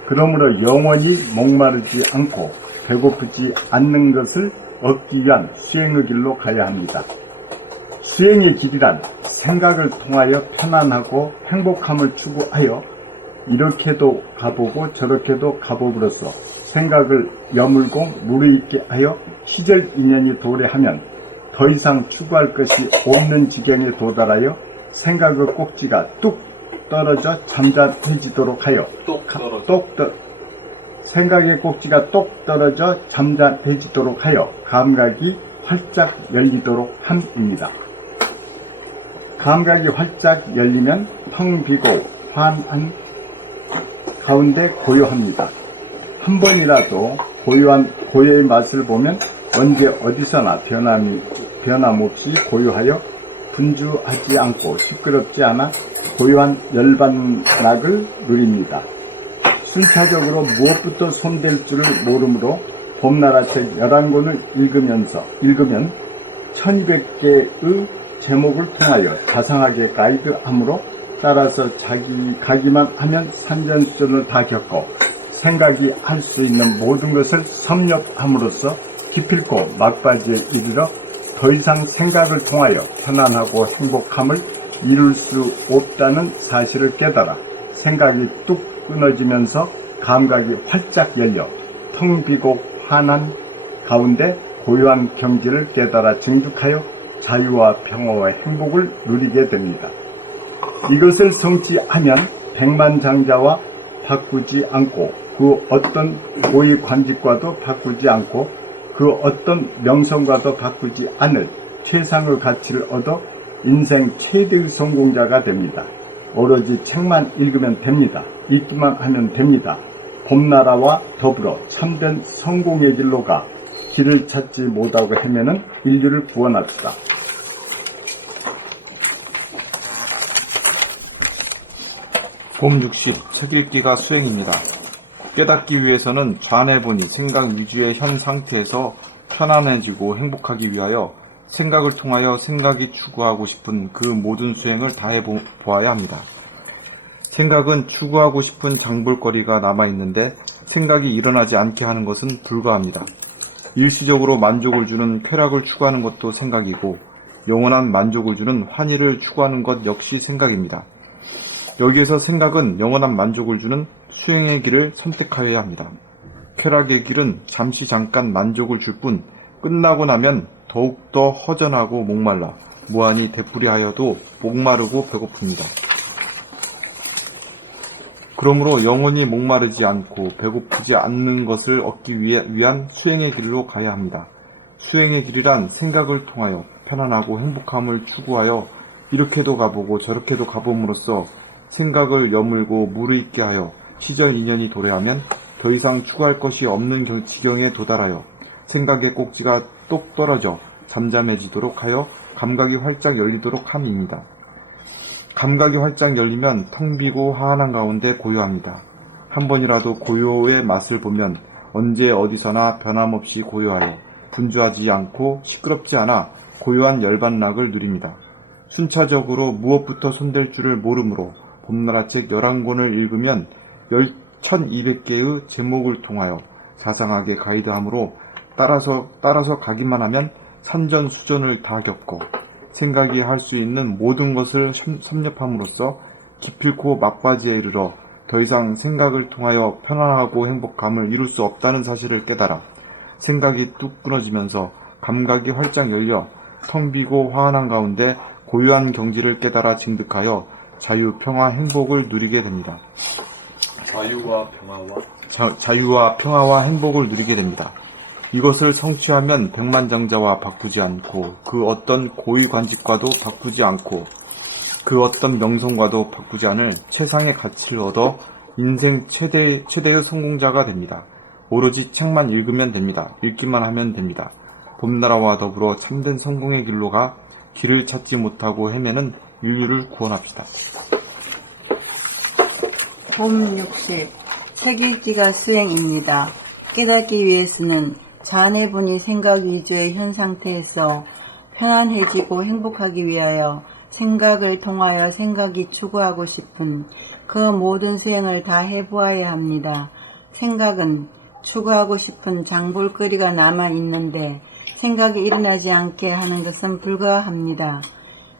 그러므로 영원히 목마르지 않고 배고프지 않는 것을 얻기 위한 수행의 길로 가야 합니다. 수행의 길이란 생각을 통하여 편안하고 행복함을 추구하여 이렇게도 가보고 저렇게도 가보므로써 생각을 여물고 무르익게 하여 시절 인연이 도래하면 더 이상 추구할 것이 없는 지경에 도달하여 생각의 꼭지가 뚝 떨어져 잠잠해지도록 하여 생각의 꼭지가 똑 떨어져 잠잠해지도록 하여 감각이 활짝 열리도록 함입니다. 감각이 활짝 열리면 텅 비고 환한 가운데 고요합니다. 한 번이라도 고요의 맛을 보면 언제 어디서나 변함없이 고요하여 분주하지 않고 시끄럽지 않아 고요한 열반락을 누립니다. 순차적으로 무엇부터 손댈 줄을 모르므로 봄나라책 11권을 읽으면 1200개의 제목을 통하여 자상하게 가이드함으로 따라서 자기 가기만 하면 산전수전을 다 겪고 생각이 할 수 있는 모든 것을 섭렵함으로써 기필코 막바지에 이르러 더 이상 생각을 통하여 편안하고 행복함을 이룰 수 없다는 사실을 깨달아 생각이 뚝 끊어지면서 감각이 활짝 열려 텅 비고 환한 가운데 고요한 경지를 깨달아 증득하여 자유와 평화와 행복을 누리게 됩니다. 이것을 성취하면 백만장자와 바꾸지 않고 그 어떤 고위 관직과도 바꾸지 않고 그 어떤 명성과도 바꾸지 않을 최상의 가치를 얻어 인생 최대의 성공자가 됩니다. 오로지 책만 읽으면 됩니다. 읽기만 하면 됩니다. 봄나라와 더불어 참된 성공의 길로 가 길을 찾지 못하고 헤매는 인류를 구원합시다. 봄 60, 책 읽기가 수행입니다. 깨닫기 위해서는 좌뇌본이 생각 위주의 현 상태에서 편안해지고 행복하기 위하여 생각을 통하여 생각이 추구하고 싶은 그 모든 수행을 다 해보아야 합니다. 생각은 추구하고 싶은 장볼거리가 남아있는데 생각이 일어나지 않게 하는 것은 불가합니다. 일시적으로 만족을 주는 쾌락을 추구하는 것도 생각이고 영원한 만족을 주는 환희를 추구하는 것 역시 생각입니다. 여기에서 생각은 영원한 만족을 주는 수행의 길을 선택하여야 합니다. 쾌락의 길은 잠시 잠깐 만족을 줄 뿐 끝나고 나면 더욱더 허전하고 목말라 무한히 되풀이하여도 목마르고 배고픕니다. 그러므로 영원히 목마르지 않고 배고프지 않는 것을 얻기 위한 수행의 길로 가야 합니다. 수행의 길이란 생각을 통하여 편안하고 행복함을 추구하여 이렇게도 가보고 저렇게도 가봄으로써 생각을 여물고 무르익게 하여 시절 인연이 도래하면 더 이상 추구할 것이 없는 지경에 도달하여 생각의 꼭지가 똑 떨어져 잠잠해지도록 하여 감각이 활짝 열리도록 함입니다. 감각이 활짝 열리면 텅 비고 환한 가운데 고요합니다. 한 번이라도 고요의 맛을 보면 언제 어디서나 변함없이 고요하여 분주하지 않고 시끄럽지 않아 고요한 열반락을 누립니다. 순차적으로 무엇부터 손댈 줄을 모르므로 봄나라책 11권을 읽으면 1200개의 제목을 통하여 자상하게 가이드함으로 따라서 가기만 하면 산전수전을 다 겪고 생각이 할 수 있는 모든 것을 섭렵함으로써 기필코 막바지에 이르러 더 이상 생각을 통하여 편안하고 행복함을 이룰 수 없다는 사실을 깨달아 생각이 뚝 끊어지면서 감각이 활짝 열려 텅 비고 환한 가운데 고요한 경지를 깨달아 증득하여 자유, 평화, 행복을 누리게 됩니다. 자유와 평화와 행복을 누리게 됩니다. 이것을 성취하면 백만장자와 바꾸지 않고 그 어떤 고위관직과도 바꾸지 않고 그 어떤 명성과도 바꾸지 않을 최상의 가치를 얻어 인생 최대의 성공자가 됩니다. 오로지 책만 읽으면 됩니다. 읽기만 하면 됩니다. 봄나라와 더불어 참된 성공의 길로 가 길을 찾지 못하고 헤매는 인류를 구원합시다. 봄 60. 책 읽기가 수행입니다. 깨닫기 위해서는 자네분이 생각 위주의 현 상태에서 편안해지고 행복하기 위하여 생각을 통하여 생각이 추구하고 싶은 그 모든 수행을 다 해보아야 합니다. 생각은 추구하고 싶은 장볼거리가 남아있는데 생각이 일어나지 않게 하는 것은 불가합니다.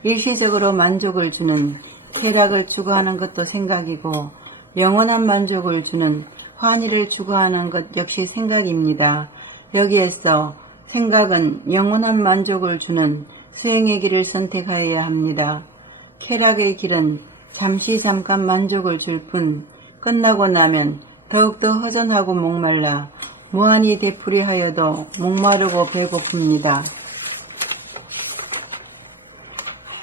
일시적으로 만족을 주는 쾌락을 추구하는 것도 생각이고 영원한 만족을 주는 환희를 추구하는 것 역시 생각입니다. 여기에서 생각은 영원한 만족을 주는 수행의 길을 선택하여야 합니다. 쾌락의 길은 잠깐 만족을 줄 뿐 끝나고 나면 더욱더 허전하고 목말라 무한히 되풀이하여도 목마르고 배고픕니다.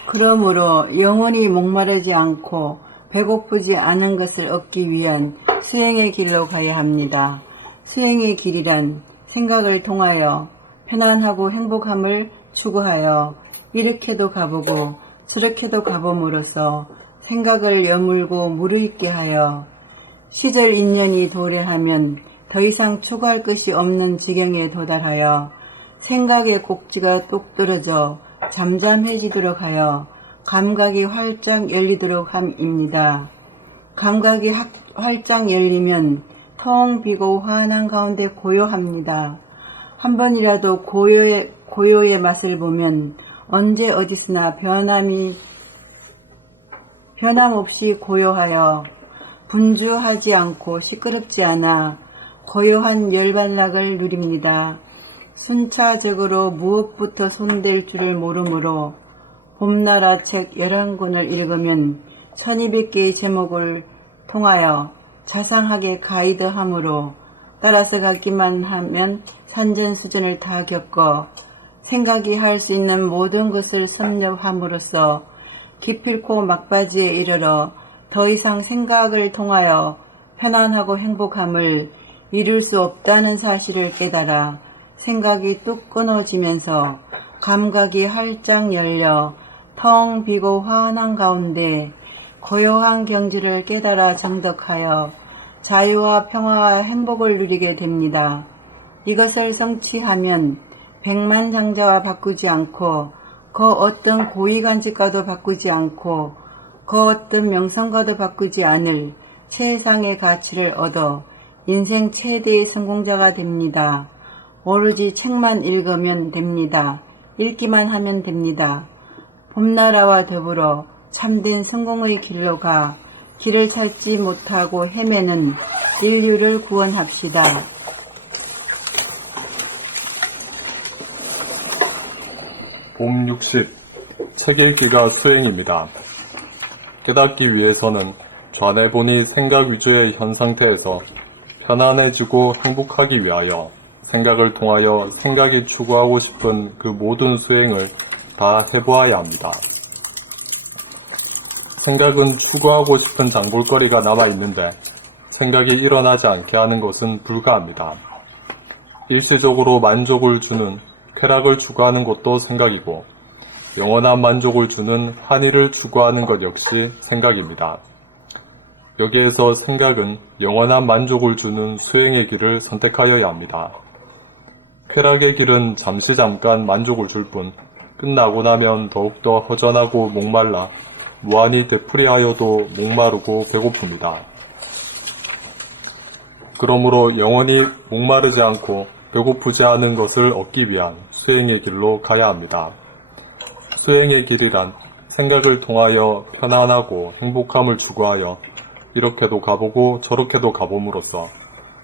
그러므로 영원히 목마르지 않고 배고프지 않은 것을 얻기 위한 수행의 길로 가야 합니다. 수행의 길이란 생각을 통하여 편안하고 행복함을 추구하여 이렇게도 가보고 저렇게도 가봄으로써 생각을 여물고 무르익게 하여 시절 인연이 도래하면 더 이상 추구할 것이 없는 지경에 도달하여 생각의 꼭지가 뚝 떨어져 잠잠해지도록 하여 감각이 활짝 열리도록 함입니다. 감각이 활짝 열리면 텅 비고 환한 가운데 고요합니다. 한 번이라도 고요의 맛을 보면 언제 어디서나 변함없이 고요하여 분주하지 않고 시끄럽지 않아 고요한 열반락을 누립니다. 순차적으로 무엇부터 손댈 줄을 모르므로 봄나라 책 11권을 읽으면 1200개의 제목을 통하여 자상하게 가이드함으로 따라서 가기만 하면 산전수전을 다 겪어 생각이 할 수 있는 모든 것을 섭렵함으로써 기필코 막바지에 이르러 더 이상 생각을 통하여 편안하고 행복함을 이룰 수 없다는 사실을 깨달아 생각이 뚝 끊어지면서 감각이 활짝 열려 텅 비고 환한 가운데 고요한 경지를 깨달아 정덕하여 자유와 평화와 행복을 누리게 됩니다. 이것을 성취하면 백만장자와 바꾸지 않고 그 어떤 고위간직과도 바꾸지 않고 그 어떤 명성과도 바꾸지 않을 최상의 가치를 얻어 인생 최대의 성공자가 됩니다. 오로지 책만 읽으면 됩니다. 읽기만 하면 됩니다. 봄나라와 더불어 참된 성공의 길로 가 길을 찾지 못하고 헤매는 인류를 구원합시다. 봄 60. 책 읽기가 수행입니다. 깨닫기 위해서는 좌뇌본이 생각 위주의 현 상태에서 편안해지고 행복하기 위하여 생각을 통하여 생각이 추구하고 싶은 그 모든 수행을 다 해보아야 합니다. 생각은 추구하고 싶은 장볼거리가 남아있는데 생각이 일어나지 않게 하는 것은 불가합니다. 일시적으로 만족을 주는 쾌락을 추구하는 것도 생각이고 영원한 만족을 주는 환희를 추구하는 것 역시 생각입니다. 여기에서 생각은 영원한 만족을 주는 수행의 길을 선택하여야 합니다. 쾌락의 길은 잠깐 만족을 줄 뿐 끝나고 나면 더욱더 허전하고 목말라 무한히 되풀이하여도 목마르고 배고픕니다. 그러므로 영원히 목마르지 않고 배고프지 않은 것을 얻기 위한 수행의 길로 가야 합니다. 수행의 길이란 생각을 통하여 편안하고 행복함을 추구하여 이렇게도 가보고 저렇게도 가봄으로써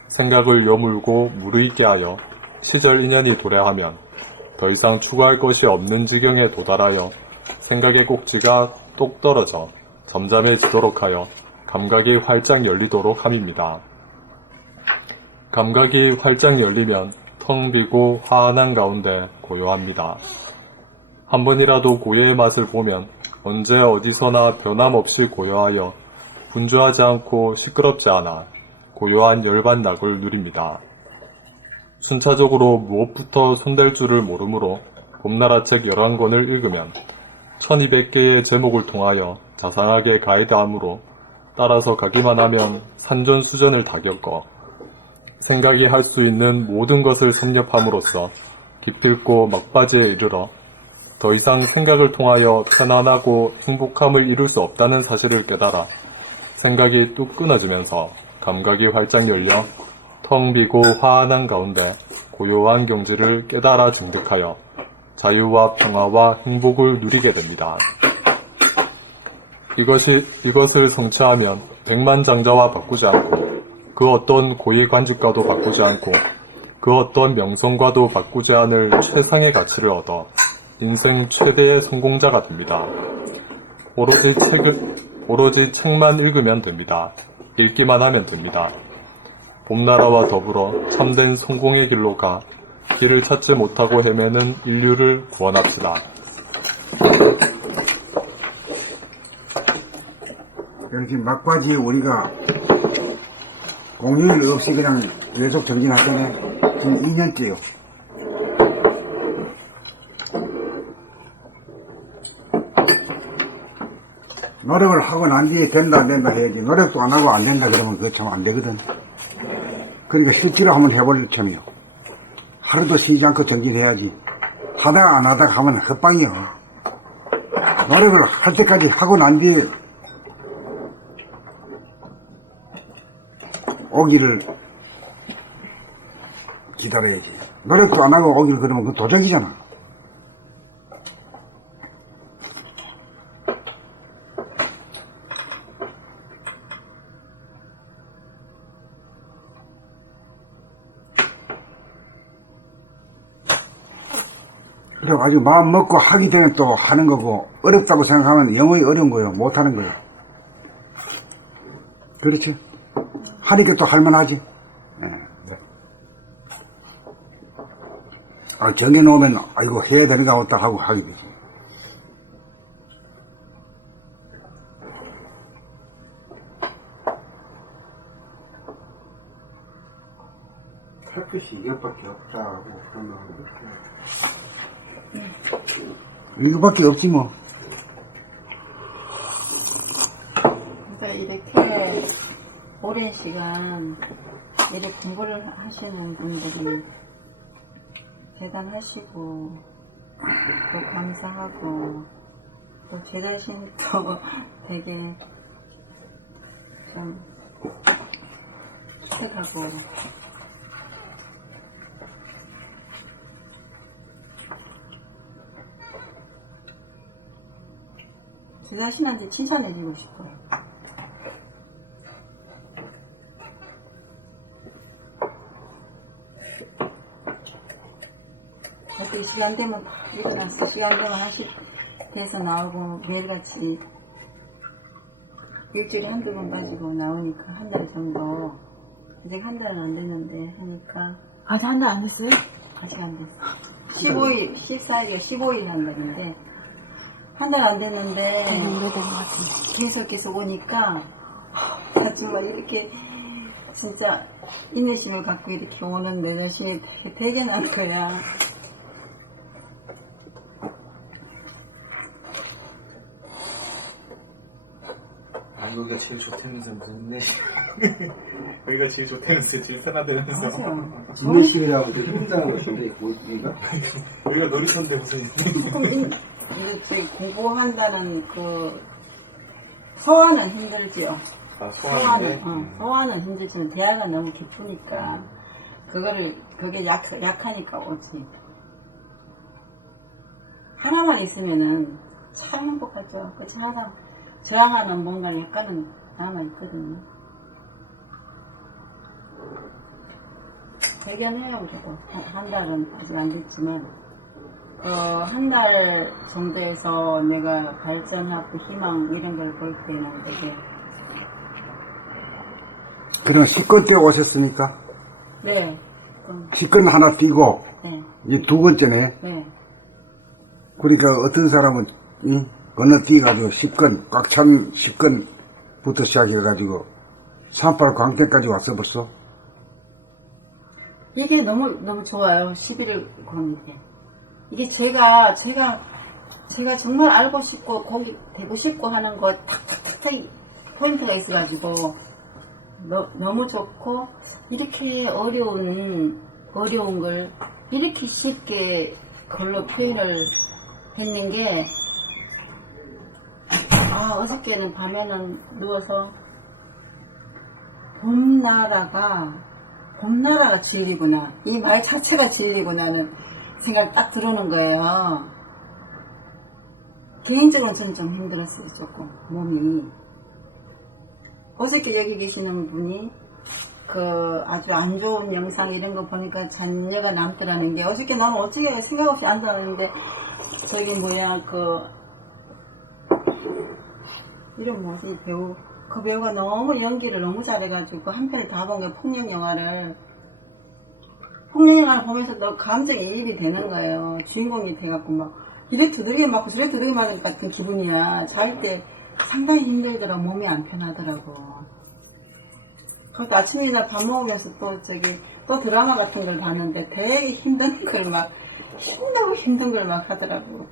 생각을 여물고 무르익게 하여 시절 인연이 도래하면 더 이상 추구할 것이 없는 지경에 도달하여 생각의 꼭지가 똑 떨어져 잠잠해지도록 하여 감각이 활짝 열리도록 함입니다. 감각이 활짝 열리면 텅 비고 화한한 가운데 고요합니다. 한 번이라도 고요의 맛을 보면 언제 어디서나 변함없이 고요하여 분주하지 않고 시끄럽지 않아 고요한 열반낙을 누립니다. 순차적으로 무엇부터 손댈 줄을 모르므로 봄나라 책 11권을 읽으면 1200개의 제목을 통하여 자상하게 가이드하므로 따라서 가기만 하면 산전수전을 다 겪어 생각이 할 수 있는 모든 것을 섭렵함으로써 기필코 막바지에 이르러 더 이상 생각을 통하여 편안하고 행복함을 이룰 수 없다는 사실을 깨달아 생각이 뚝 끊어지면서 감각이 활짝 열려 텅 비고 화한한 가운데 고요한 경지를 깨달아 증득하여 자유와 평화와 행복을 누리게 됩니다. 이것을 성취하면 백만장자와 바꾸지 않고 그 어떤 고위관직과도 바꾸지 않고 그 어떤 명성과도 바꾸지 않을 최상의 가치를 얻어 인생 최대의 성공자가 됩니다. 오로지 책만 읽으면 됩니다. 읽기만 하면 됩니다. 봄나라와 더불어 참된 성공의 길로 가 길을 찾지 못하고 헤매는 인류를 구원합시다. 이렇게 막바지에 우리가 공휴일 없이 그냥 계속 정진하잖아요. 지금 2년째요. 노력을 하고 난 뒤에 된다 안 된다 해야지. 노력도 안 하고 안 된다 그러면 그거 참 안 되거든. 그러니까 실제로 한번 해볼 참이요. 하루도 쉬지 않고 정진해야지. 하다가 안 하다가 하면 헛방이요. 노력을 할 때까지 하고 난 뒤에 오기를 기다려야지. 노력도 안 하고 오기를 그러면 그건 도적이잖아. 그래가지고 마음 먹고 하기 되면 또 하는 거고, 어렵다고 생각하면 영원히 어려운 거예요. 못하는 거예요. 그렇지? 하니까 또 할만하지. 네. 정해놓으면 아이고 해야 되는가 없다 하고 하게 되지. 할 것이 이것밖에 없다고 그러면 이거밖에 없지 뭐. 그러니까 이렇게 오랜 시간 이렇게 공부를 하시는 분들이 대단하시고 또 감사하고 또 제 자신도 되게 좀 축복하고 제 자신한테 칭찬해주고 싶어요. 이 시간 되면 일어나서 시간 되면 한시 돼서 나오고 매일같이 일주일에 한두 번 가지고 나오니까 한 달 정도 아직 한 달은 안 됐는데 하니까 아직 한 달 안 됐어요? 아직 안 됐어. 15일, 14일이가 15일이 한 달인데 한 달 안 됐는데 되게 오래된 것 같은데. 계속 오니까 정말 이렇게 진짜 인내심을 갖고 이렇게 오는 내 자신이 되게 대견한 거야. 여기가 제일 좋다면서 무슨 네 여기가 제일 좋다면서 제일 편하다면서 맞아요. 인내심이라고 되게 힘들다는 것인데 이거 여기가 놀이터인데 무슨 이게 공부한다는 그 소화는 힘들지요. 소화는 힘들지만 대화가 너무 깊으니까 그게 약하니까 오지. 하나만 있으면은 참 행복하죠. 그래서 항상 저항하는 뭔가 약간은 남아있거든요. 대견해요, 그래도. 한 달은 아직 안 됐지만, 한 달 정도에서 내가 발전하고 희망 이런 걸 볼 때는 되게 그럼 식권 때 오셨으니까 네. 식권 하나 띄고 네. 이 두 번째네. 네. 그러니까 어떤 사람은 건너뛰어가지고 식권 꽉 찬 식권부터 시작해가지고 38 광택까지 왔어 벌써. 이게 너무 좋아요. 11을 거는 게. 이게 제가 정말 알고 싶고 거기 되고 싶고 하는 거 탁탁탁탁 포인트가 있어가지고 너무 좋고 이렇게 어려운 걸 이렇게 쉽게 글로 표현을 했는 게 어저께는 밤에는 누워서 봄나라가 진리구나. 이 말 자체가 진리구나는 생각 딱 들어오는 거예요. 개인적으로 저는 좀 힘들었어요, 조금. 몸이. 어저께 여기 계시는 분이 아주 안 좋은 영상 이런 거 보니까 잔여가 남더라는 게 어저께 나는 어떻게 생각 없이 앉아왔는데 이름 뭐지 배우 그 배우가 너무 연기를 너무 잘해가지고 한 편을 다 본 거예요. 폭력 영화를 보면서 너 감정이입이 되는 거예요. 주인공이 돼갖고 막 이래 두들겨 맞고 저래 두들겨 맞을 것 같은 기분이야. 잘 때 상당히 힘들더라고. 몸이 안 편하더라고. 그것도 아침이나 밥 먹으면서 또 드라마 같은 걸 봤는데 되게 힘든 걸 막 하더라고.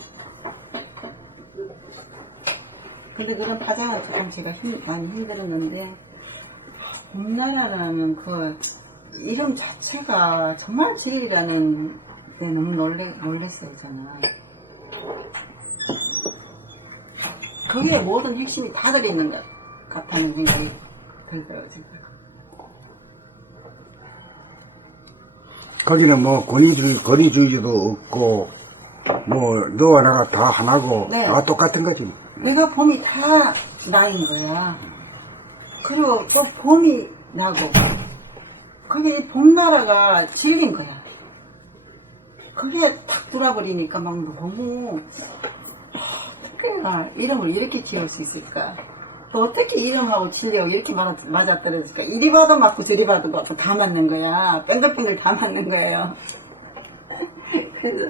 근데 그런 파장은 조금 제가 많이 힘들었는데 봄나라라는 그 이름 자체가 정말 진리라는 데 너무 놀랬어요 저는. 거기에 모든 핵심이 다 들어있는 것 같다는 생각이 들더라고요. 거기는 뭐 권위주의도 없고 뭐 너와 나가 다 하나고 네. 다 똑같은 거지. 내가 봄이 다 나인 거야. 그리고 또 봄이 나고 그게 봄나라가 질린 거야. 그게 탁 돌아버리니까 막 너무 어떻게 이름을 이렇게 지을 수 있을까? 또 어떻게 이름하고 진리하고 이렇게 맞아떨어질까? 이리 봐도 맞고 저리 봐도 맞고 다 맞는 거야. 뺑글뺑글 다 맞는 거예요. 그래서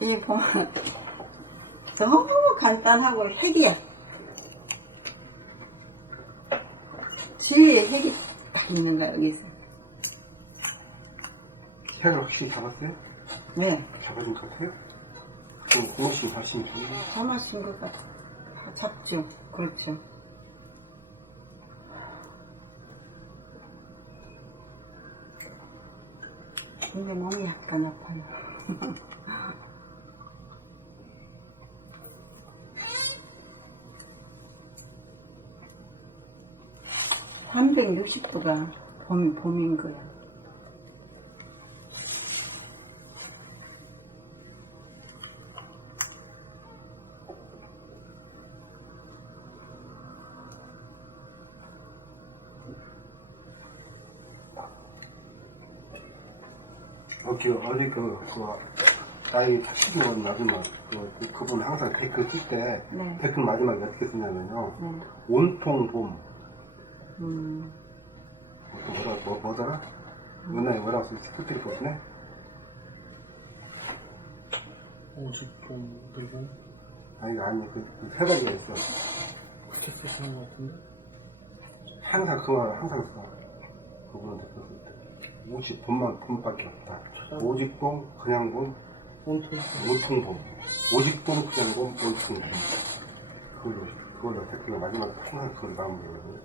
이게 보면 너무 간단하고 핵이야. 진리의 핵이 딱 있는 거야 여기서. 핵을 확실히 잡았어요? 네. 잡아준 것 같아요? 그럼 고맙습 하시면 좋네요. 다 맞춘 것 같아. 다 잡죠. 그렇죠. 근데 몸이 약간 아파요. 360도가 봄인 거야. 어제 나이 80년 아줌마, 그분 항상 댓글 쓸 때, 네. 댓글 마지막에 어떻게 쓰냐면요. 네. 온통 봄. 뭐더라? 옛날에 뭐라고 쓰지? 스크트리 보시네? 오직봄 그리고 아니, 세 가지가 있어. 그때 쓰시는 것 같은데? 항상 그 말, 항상 써. 그분은 댓글 쓸 때. 오직 봄밖에 없다. 오직 봄, 그냥 봄, 온통 봄. 오직 봄, 그냥 봄, 온통 봄. 그걸로 댓글 마지막에 항상 그걸 마무리하거든요.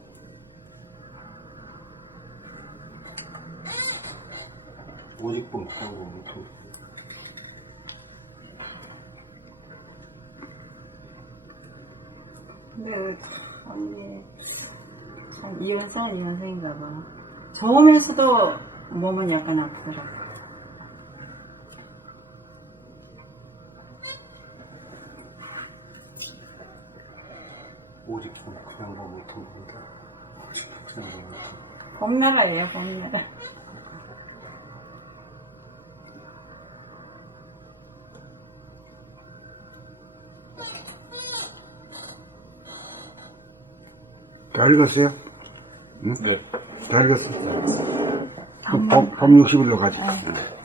오직 봄, 그냥 봄, 온통 봄. 근데 참 이혼성은 이혼성인가 봐. 좋으면서도 몸은 약간 아프더라고. 오직 봄, 그냥 봄, 온통 봄이다. 오직 봄, 그냥 봄, 온통 봄. 봄나라예요, 봄나라. 다 읽었어요? 네. 알겠어. 방법. 범 60일로 가지. 네.